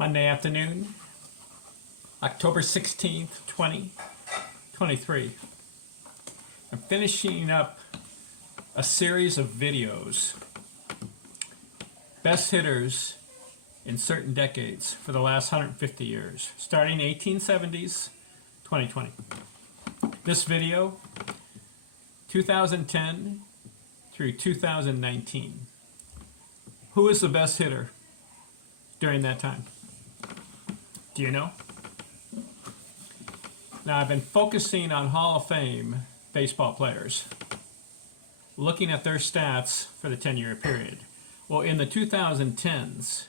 Monday afternoon, October 16th, 2023. I'm finishing up a series of videos, best hitters in certain decades for the last 150 years, starting 1870s, 2020. This video, 2010 through 2019. Who is the best hitter during that time? Do you know? Now, I've been focusing on Hall of Fame baseball players, looking at their stats for the 10-year period. Well, in the 2010s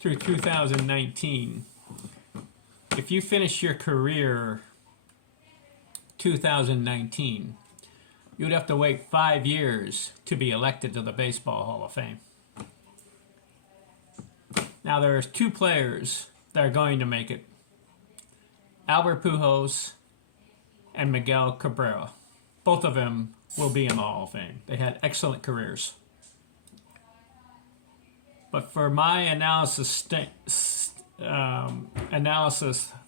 through 2019, if you finish your career 2019, you'd have to wait 5 years to be elected to the Baseball Hall of Fame. Now, there's two players that are going to make it. Albert Pujols and Miguel Cabrera. Both of them will be in the Hall of Fame. They had excellent careers. But for my analysis that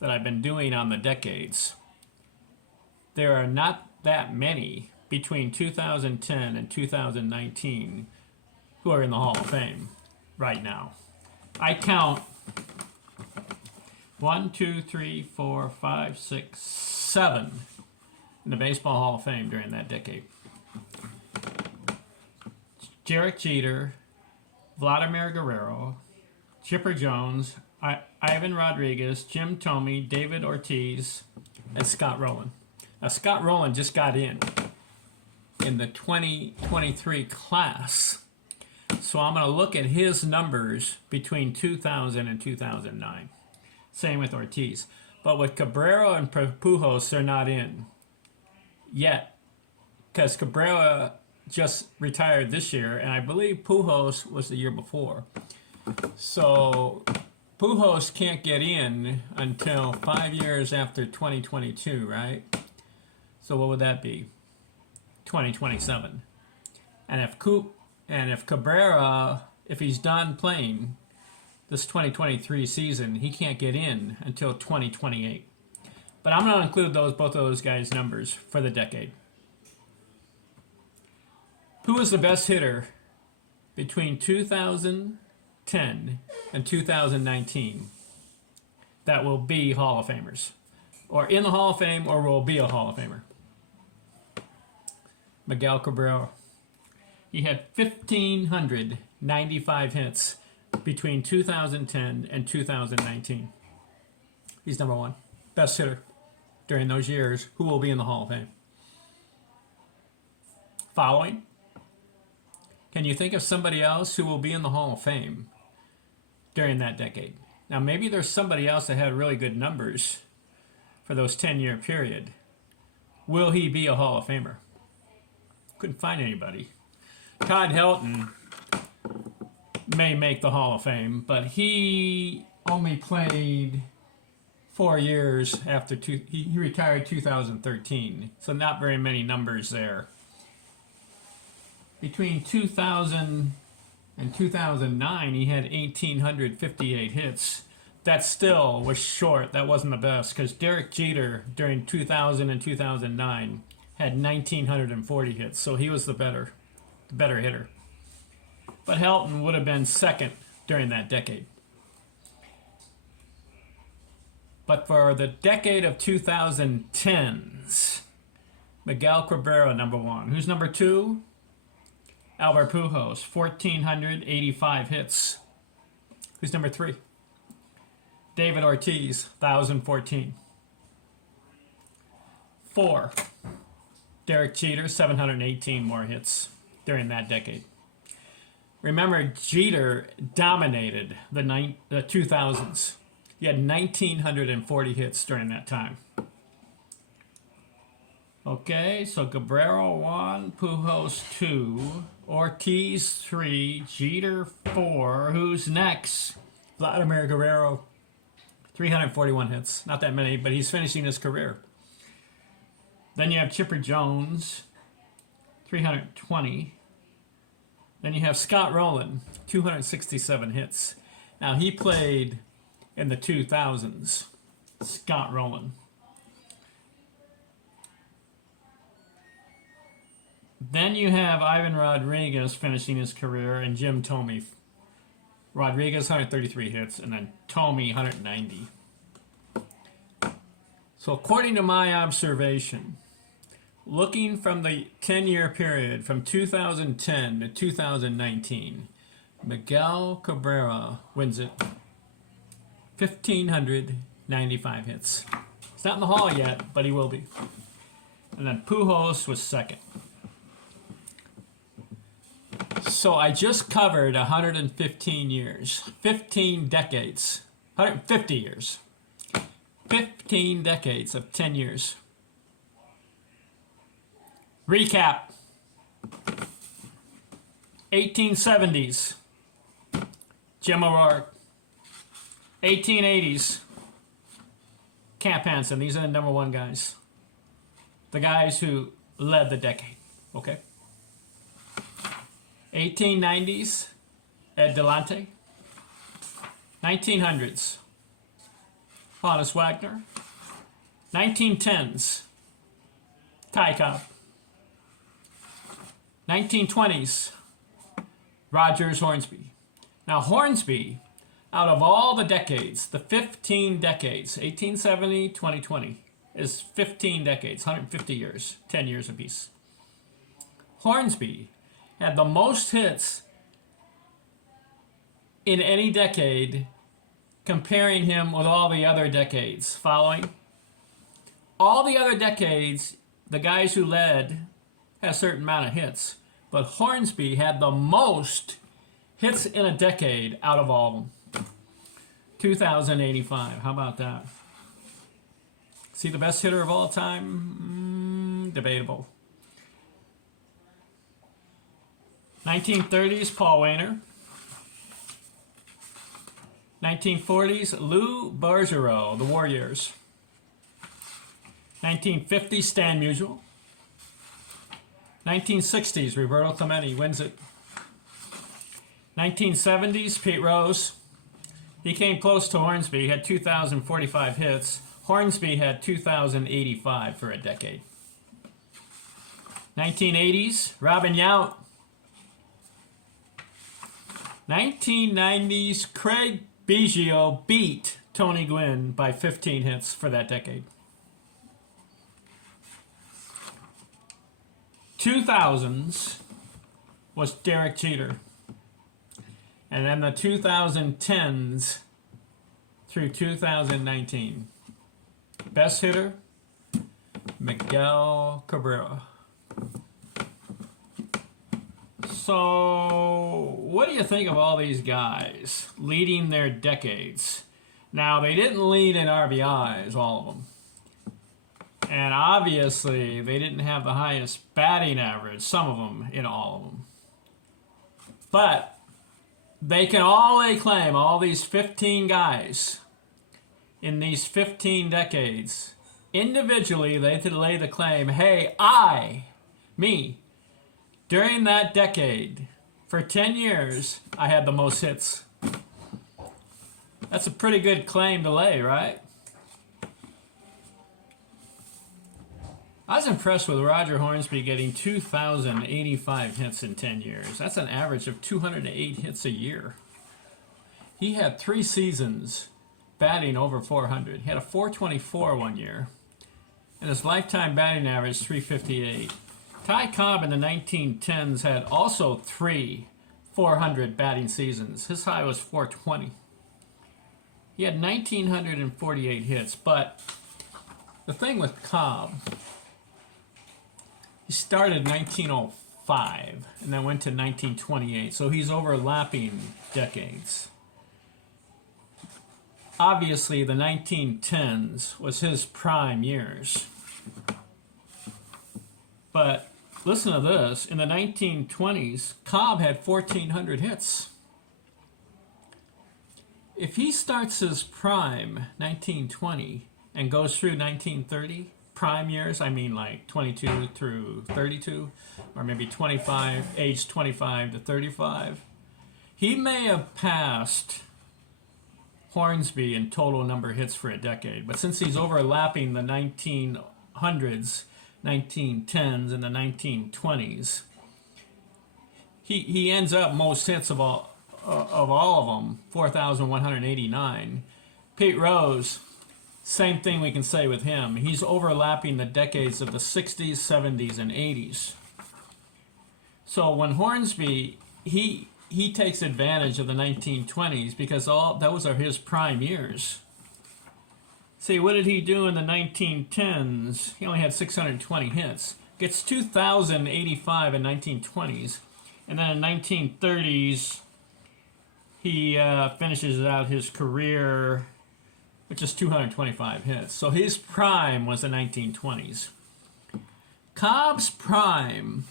I've been doing on the decades, there are not that many between 2010 and 2019 who are in the Hall of Fame right now. I count 1, 2, 3, 4, 5, 6, 7 in the Baseball Hall of Fame during that decade. Derek Jeter, Vladimir Guerrero, Chipper Jones, Ivan Rodriguez, Jim Thome, David Ortiz, and Scott Rowland. Now, Scott Rowland just got in the 2023 class. So I'm going to look at his numbers between 2000 and 2009. Same with Ortiz. But with Cabrera and Pujols, they're not in yet, because Cabrera just retired this year, and I believe Pujols was the year before. So Pujols can't get in until 5 years after 2022, right? So what would that be? 2027. And if Cabrera, if he's done playing this 2023 season, he can't get in until 2028. But I'm going to include both of those guys' numbers for the decade. Who is the best hitter between 2010 and 2019 that will be Hall of Famers? Or in the Hall of Fame, or will be a Hall of Famer? Miguel Cabrera. He had 1,595 hits between 2010 and 2019. He's number one. Best hitter during those years. Who will be in the Hall of Fame? Following. Can you think of somebody else who will be in the Hall of Fame during that decade? Now, maybe there's somebody else that had really good numbers for those 10-year period. Will he be a Hall of Famer? Couldn't find anybody. Todd Helton may make the Hall of Fame, but he only played 4 years after he retired 2013, so not very many numbers there. Between 2000 and 2009, he had 1,858 hits. That still was short. That wasn't the best, because Derek Jeter during 2000 and 2009 had 1,940 hits, so he was the better hitter. But Helton would have been second during that decade. But for the decade of 2010s, Miguel Cabrera, number one. Who's number two? Albert Pujols, 1,485 hits. Who's number three? David Ortiz, 1,014. 4. Derek Jeter, 718 more hits during that decade. Remember, Jeter dominated the 2000s. He had 1,940 hits during that time. Okay, so Cabrera 1, Pujols 2, Ortiz 3, Jeter 4. Who's next? Vladimir Guerrero, 341 hits. Not that many, but he's finishing his career. Then you have Chipper Jones, 320. Then you have Scott Rowland, 267 hits. Now, he played in the 2000s. Scott Rowland. Then you have Ivan Rodriguez finishing his career, and Jim Thome. Rodriguez 133 hits, and then Thome 190. So according to my observation, looking from the 10-year period from 2010 to 2019, Miguel Cabrera wins it. 1,595 hits. He's not in the Hall yet, but he will be. And then Pujols was second. So I just covered 115 years, 15 decades, 150 years, 15 decades of 10 years. Recap. 1870s, Jim O'Rourke. 1880s, Camp Hansen. These are the number one guys. The guys who led the decade. Okay? 1890s, Ed Delante. 1900s, Honus Wagner. 1910s, Ty Cobb. 1920s, Rogers Hornsby. Now Hornsby, out of all the decades, the 15 decades, 1870, 2020, is 15 decades, 150 years, 10 years apiece. Hornsby had the most hits in any decade, comparing him with all the other decades following. All the other decades, the guys who led had a certain amount of hits, but Hornsby had the most hits in a decade out of all of them. 2,085. How about that? See the best hitter of all time? Debatable. 1930s, Paul Waner. 1940s, Lou Bargero, the Warriors. 1950s, Stan Musial. 1960s, Roberto Clemente wins it. 1970s, Pete Rose. He came close to Hornsby. He had 2,045 hits. Hornsby had 2,085 for a decade. 1980s, Robin Yount. 1990s, Craig Biggio beat Tony Gwynn by 15 hits for that decade. 2000s was Derek Jeter. And then the 2010s through 2019. Best hitter, Miguel Cabrera. So, what do you think of all these guys leading their decades? Now, they didn't lead in RBIs, all of them. And obviously, they didn't have the highest batting average, some of them, in all of them. But they can all lay claim, all these 15 guys in these 15 decades, individually, they could lay the claim, hey, me, during that decade, for 10 years, I had the most hits. That's a pretty good claim to lay, right? I was impressed with Roger Hornsby getting 2,085 hits in 10 years. That's an average of 208 hits a year. He had 3 seasons batting over 400. He had a 424 one year. And his lifetime batting average, 358. Ty Cobb in the 1910s had also 3 400 batting seasons. His high was 420. He had 1,948 hits, but the thing with Cobb, he started 1905 and then went to 1928, so he's overlapping decades. Obviously, the 1910s was his prime years. But listen to this. In the 1920s, Cobb had 1,400 hits. If he starts his prime, 1920, and goes through 1930, prime years, I mean like 22 through 32, or maybe 25, age 25 to 35, he may have passed Hornsby in total number of hits for a decade. But since he's overlapping the 1900s, 1910s, and the 1920s, he ends up most hits of all of them, 4,189. Pete Rose, same thing we can say with him. He's overlapping the decades of the 60s, 70s, and 80s. So when Hornsby, he takes advantage of the 1920s because those are his prime years. See, what did he do in the 1910s? He only had 620 hits. Gets 2,085 in 1920s. And then in 1930s, he finishes out his career with just 225 hits. So his prime was the 1920s. Cobb's prime,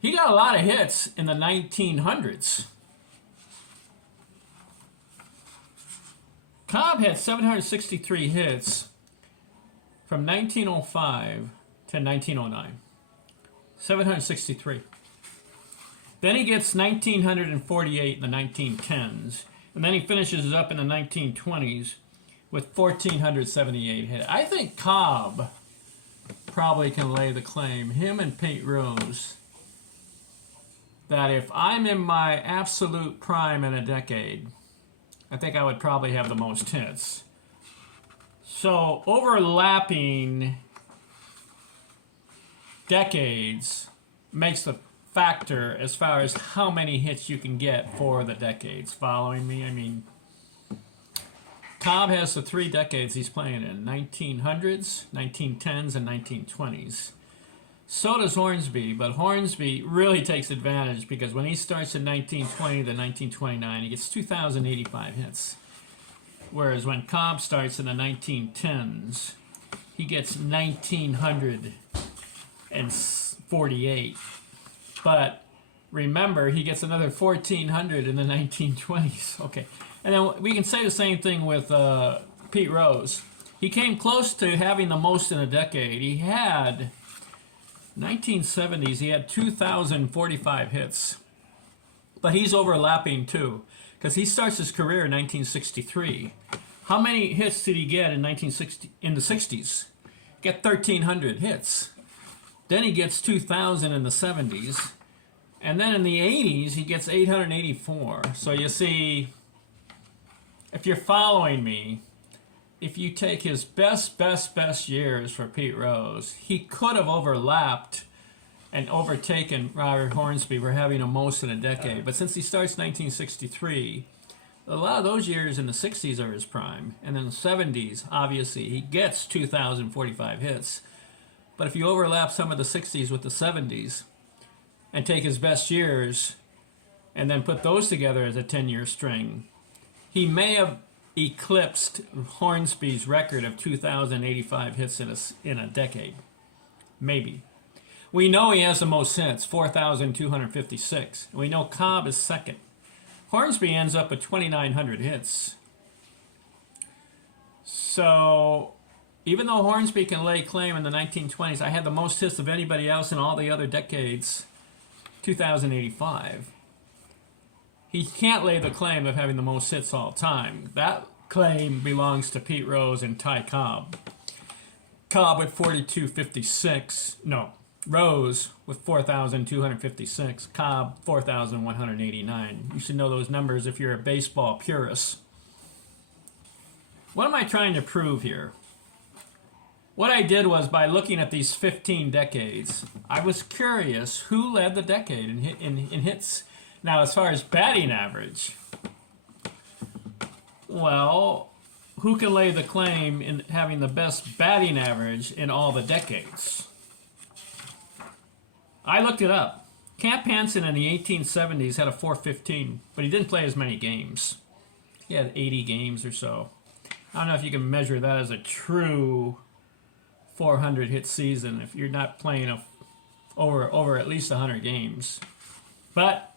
he got a lot of hits in the 1900s. Cobb had 763 hits from 1905 to 1909. 763. Then he gets 1,948 in the 1910s, and then he finishes up in the 1920s with 1,478 hits. I think Cobb probably can lay the claim, him and Pete Rose, that if I'm in my absolute prime in a decade, I think I would probably have the most hits. So overlapping decades makes the factor as far as how many hits you can get for the decades. Following me? I mean, Cobb has the 3 decades he's playing in, 1900s, 1910s, and 1920s. So does Hornsby, but Hornsby really takes advantage because when he starts in 1920 to 1929, he gets 2,085 hits. Whereas when Cobb starts in the 1910s, he gets 1,948. But remember, he gets another 1,400 in the 1920s. Okay, and then we can say the same thing with Pete Rose. He came close to having the most in a decade. He had 1970s. He had 2,045 hits, but he's overlapping too because he starts his career in 1963. How many hits did he get in 1960 in the 60s? Get 1,300 hits. Then he gets 2,000 in the 70s. And then in the 80s, he gets 884. So you see, if you're following me, if you take his best years for Pete Rose, he could have overlapped and overtaken Robert Hornsby for having the most in a decade. But since he starts 1963, a lot of those years in the 60s are his prime. And then the 70s, obviously, he gets 2,045 hits. But if you overlap some of the 60s with the 70s and take his best years and then put those together as a 10-year string, he may have eclipsed Hornsby's record of 2,085 hits in a decade. Maybe. We know he has the most hits, 4,256. We know Cobb is second. Hornsby ends up with 2,900 hits. So even though Hornsby can lay claim in the 1920s, I had the most hits of anybody else in all the other decades, 2,085. He can't lay the claim of having the most hits all time. That claim belongs to Pete Rose and Ty Cobb. Cobb with 4,256. No, Rose with 4,256. Cobb 4,189. You should know those numbers if you're a baseball purist. What am I trying to prove here? What I did was, by looking at these 15 decades, I was curious who led the decade in hits. Now, as far as batting average, well, who can lay the claim in having the best batting average in all the decades? I looked it up. Camp Hansen in the 1870s had a 415, but he didn't play as many games. He had 80 games or so. I don't know if you can measure that as a true 400 hit season if you're not playing over at least 100 games. But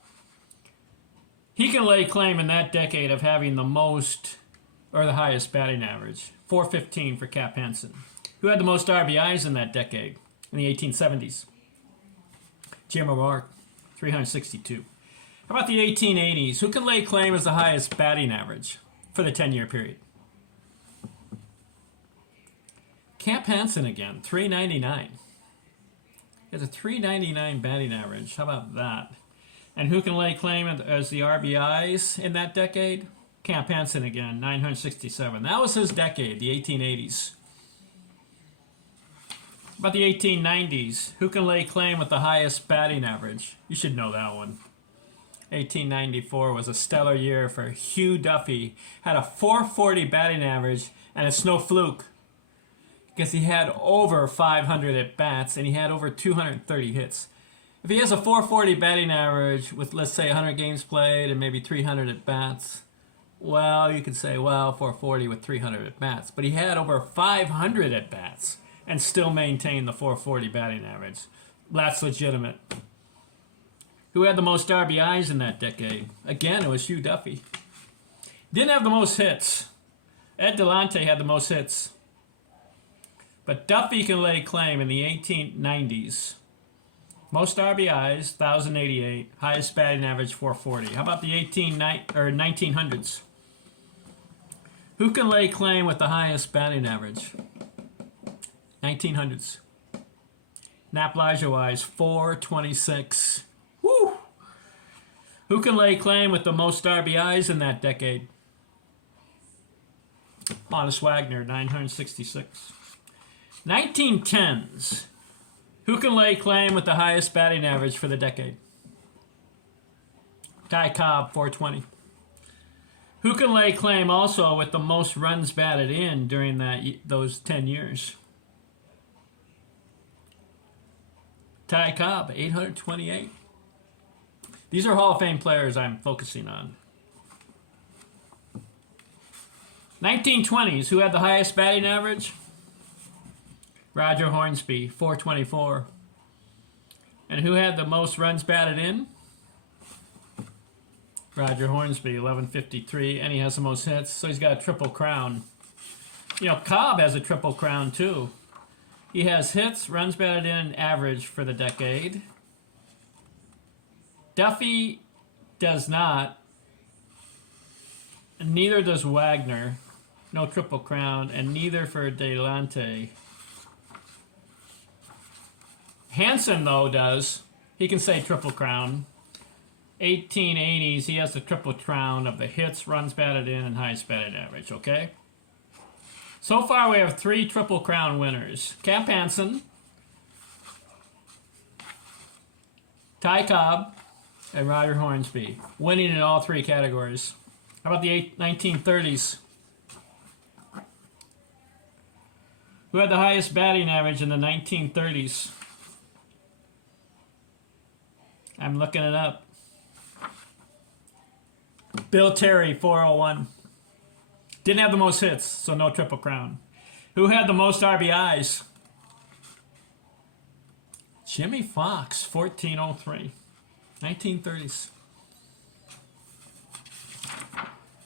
he can lay claim in that decade of having the most or the highest batting average, 415 for Cap Hansen. Who had the most RBIs in that decade in the 1870s? Jim O'Rourke, 362. How about the 1880s? Who can lay claim as the highest batting average? for the 10-year period. Camp Hansen again, 399. He has a 399 batting average. How about that? And who can lay claim as the RBIs in that decade? Camp Hansen again, 967. That was his decade, the 1880s. About the 1890s, who can lay claim with the highest batting average? You should know that one. 1894 was a stellar year for Hugh Duffy. Had a 440 batting average, and it's no fluke because he had over 500 at-bats and he had over 230 hits. If he has a 440 batting average with, let's say, 100 games played and maybe 300 at-bats, well, you could say, well, 440 with 300 at-bats. But he had over 500 at-bats and still maintained the 440 batting average. That's legitimate. Who had the most RBIs in that decade? Again, it was Hugh Duffy. Didn't have the most hits. Ed Delonte had the most hits. But Duffy can lay claim in the 1890s. Most RBIs, 1,088. Highest batting average, 440. How about the 1900s? Who can lay claim with the highest batting average? 1900s. Nap Lajoie, 426. Woo! Who can lay claim with the most RBIs in that decade? Honus Wagner, 966. 1910s. Who can lay claim with the highest batting average for the decade? Ty Cobb, 420. Who can lay claim also with the most runs batted in during those 10 years? Ty Cobb, 828. These are Hall of Fame players I'm focusing on. 1920s, who had the highest batting average? Roger Hornsby, 424. And who had the most runs batted in? Roger Hornsby, 1153, and he has the most hits, so he's got a triple crown. You know, Cobb has a triple crown too. He has hits, runs batted in, and average for the decade. Duffy does not, and neither does Wagner. No triple crown, and neither for Delonte. Hansen, though, does. He can say triple crown. 1880s, he has the triple crown of the hits, runs batted in, and highest batted average, okay? So far, we have 3 triple crown winners. Camp Hansen, Ty Cobb, and Roger Hornsby, winning in all 3 categories. How about the 1930s? Who had the highest batting average in the 1930s? I'm looking it up. Bill Terry, 401. Didn't have the most hits, so no triple crown. Who had the most RBIs? Jimmy Fox, 1403. 1930s.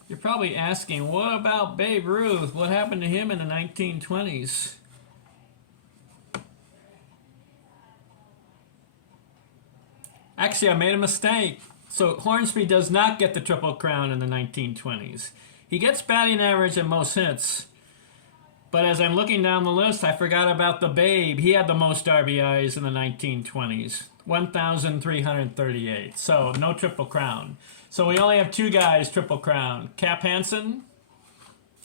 You're probably asking, what about Babe Ruth? What happened to him in the 1920s? Actually, I made a mistake. So Hornsby does not get the triple crown in the 1920s. He gets batting average and most hits. But as I'm looking down the list, I forgot about the Babe. He had the most RBIs in the 1920s. 1,338. So no triple crown. So we only have 2 guys triple crown. Cap Hansen,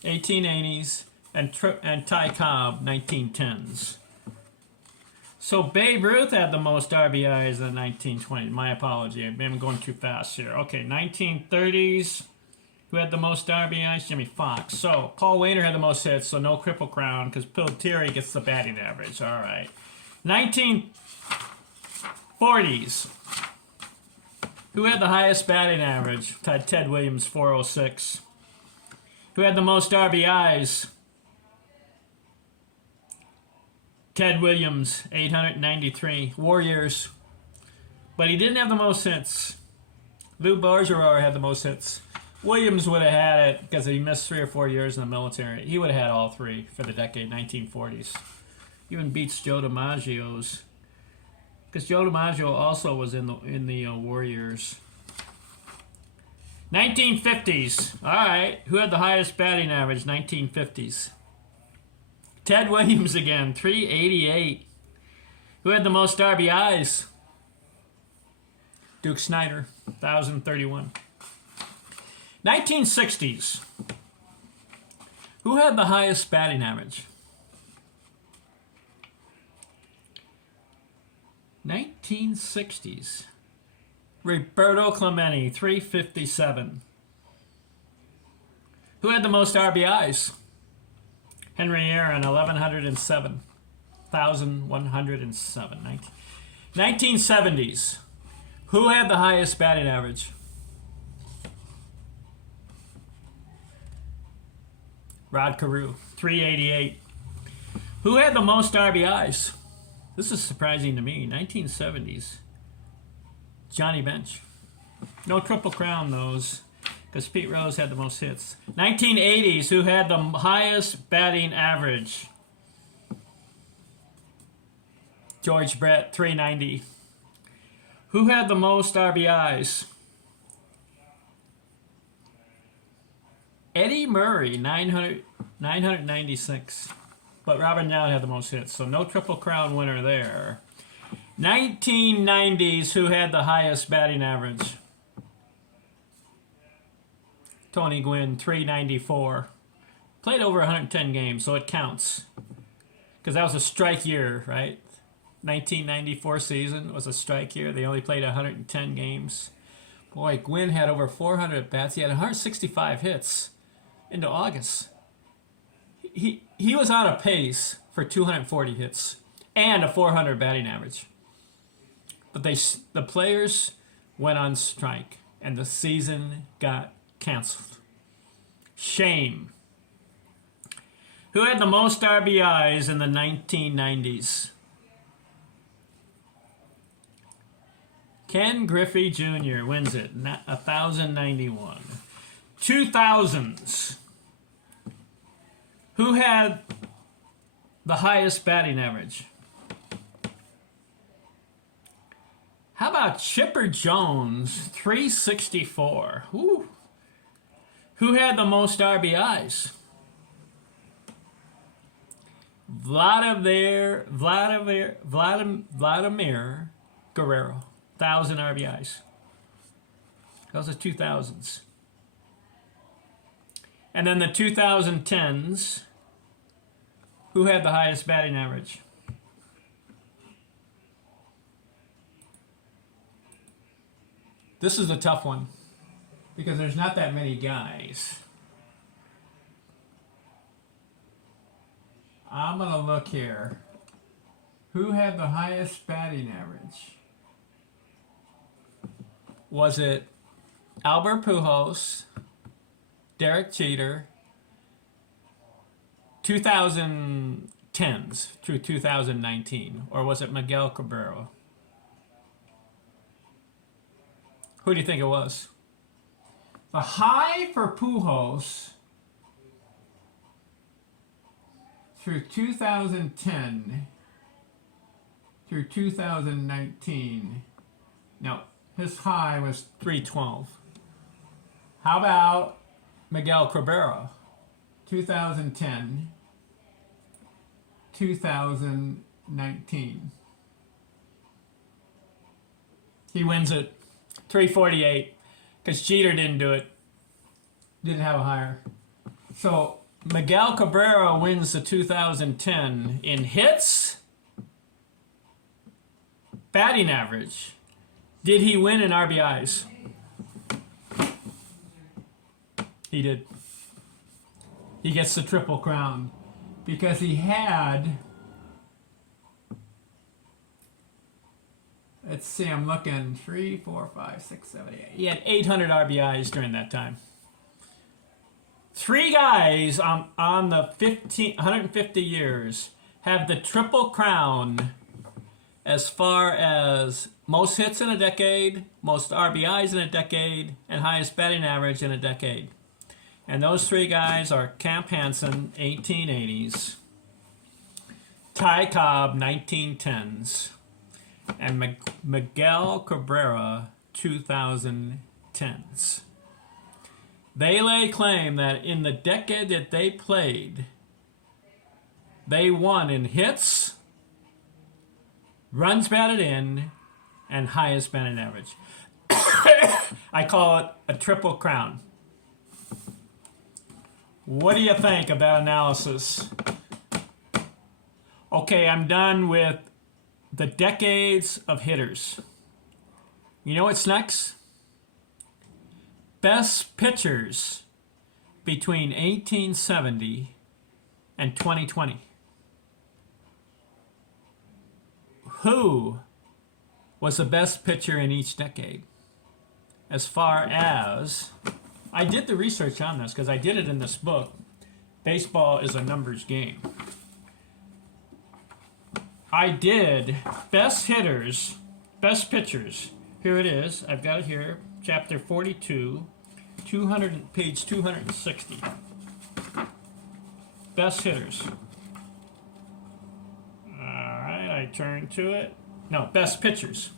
1880s, and Ty Cobb, 1910s. So Babe Ruth had the most RBIs in the 1920s. My apology, I'm going too fast here. Okay, 1930s. Who had the most RBIs? Jimmy Fox. So Paul Waner had the most hits, so no triple crown because Bill Terry gets the batting average. All right. 1940s. Who had the highest batting average? Ted Williams, 406. Who had the most RBIs? Ted Williams, 893. Warriors. But he didn't have the most hits. Lou Bergeron had the most hits. Williams would have had it because he missed 3 or 4 years in the military. He would have had all 3 for the decade, 1940s. Even beats Joe DiMaggio's. Because Joe DiMaggio also was in the Warriors. 1950s. All right. Who had the highest batting average? 1950s. Ted Williams again, 388. Who had the most RBIs? Duke Snider, 1,031. 1960s. Who had the highest batting average? 1960s. Roberto Clemente, 357. Who had the most RBIs? Henry Aaron, 1,107. 1,107. 1970s. Who had the highest batting average? Rod Carew, 388. Who had the most RBIs? This is surprising to me. 1970s. Johnny Bench. No Triple Crown, those, because Pete Rose had the most hits. 1980s. Who had the highest batting average? George Brett, 390. Who had the most RBIs? Eddie Murray, 996. But Robert Nowd had the most hits, so no Triple Crown winner there. 1990s, who had the highest batting average? Tony Gwynn, 394. Played over 110 games, so it counts. Because that was a strike year, right? 1994 season was a strike year. They only played 110 games. Boy, Gwynn had over 400 at-bats. He had 165 hits into August. He was on a pace for 240 hits and a 400 batting average. But the players went on strike, and the season got canceled. Shame. Who had the most RBIs in the 1990s? Ken Griffey Jr. wins it, 1,091. 2000s. Who had the highest batting average? How about Chipper Jones, 364? Woo. Who had the most RBIs? Vladimir Guerrero, 1,000 RBIs. Those are 2000s. And then the 2010s, who had the highest batting average? This is a tough one because there's not that many guys. I'm going to look here. Who had the highest batting average? Was it Albert Pujols, Derek Jeter, 2010s through 2019, or was it Miguel Cabrera? Who do you think it was? The high for Pujols through 2010 through 2019. No, his high was 312. How about Miguel Cabrera? 2010, 2019. He wins it, 348, because Jeter didn't do it. Didn't have a higher. So Miguel Cabrera wins the 2010 in hits, batting average. Did he win in RBIs? He did. He gets the Triple Crown because he had, let's see, I'm looking, 3, 4, 5, 6, 7, 8. He had 800 RBIs during that time. Three guys on the 150 years have the Triple Crown as far as most hits in a decade, most RBIs in a decade, and highest batting average in a decade. And those three guys are Camp Hansen, 1880s, Ty Cobb, 1910s, and Miguel Cabrera, 2010s. They lay claim that in the decade that they played, they won in hits, runs batted in, and highest batting average. I call it a triple crown. What do you think of that analysis? Okay, I'm done with the decades of hitters. You know what's next? Best pitchers between 1870 and 2020. Who was the best pitcher in each decade? As far as, I did the research on this because I did it in this book. Baseball is a numbers game. I did best hitters, best pitchers. Here it is. I've got it here. Chapter 42, page 260. Best hitters. All right, I turned to it. No, best pitchers.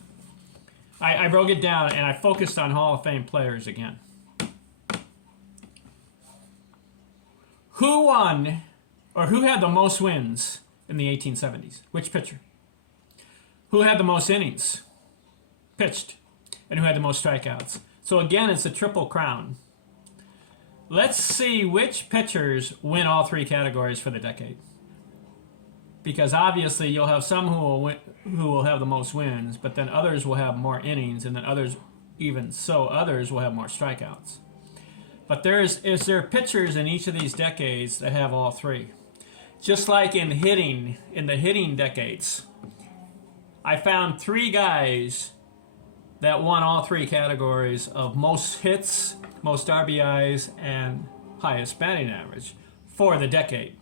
I broke it down and I focused on Hall of Fame players again. Who won, or who had the most wins in the 1870s? Which pitcher? Who had the most innings pitched? And who had the most strikeouts? So again, it's a triple crown. Let's see which pitchers win all three categories for the decade. Because obviously you'll have some who will have the most wins, but then others will have more innings, and then others will have more strikeouts. But is there pitchers in each of these decades that have all three? Just like in the hitting decades, I found three guys that won all three categories of most hits, most RBIs, and highest batting average for the decade.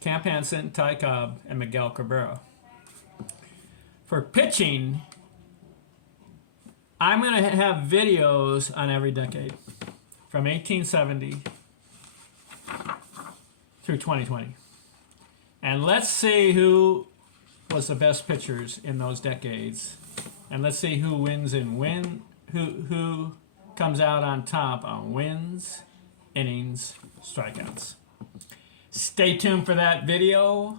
Camp Hansen, Ty Cobb, and Miguel Cabrera. For pitching, I'm going to have videos on every decade from 1870 through 2020. And let's see who was the best pitchers in those decades. And let's see who wins who comes out on top on wins, innings, strikeouts. Stay tuned for that video.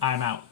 I'm out.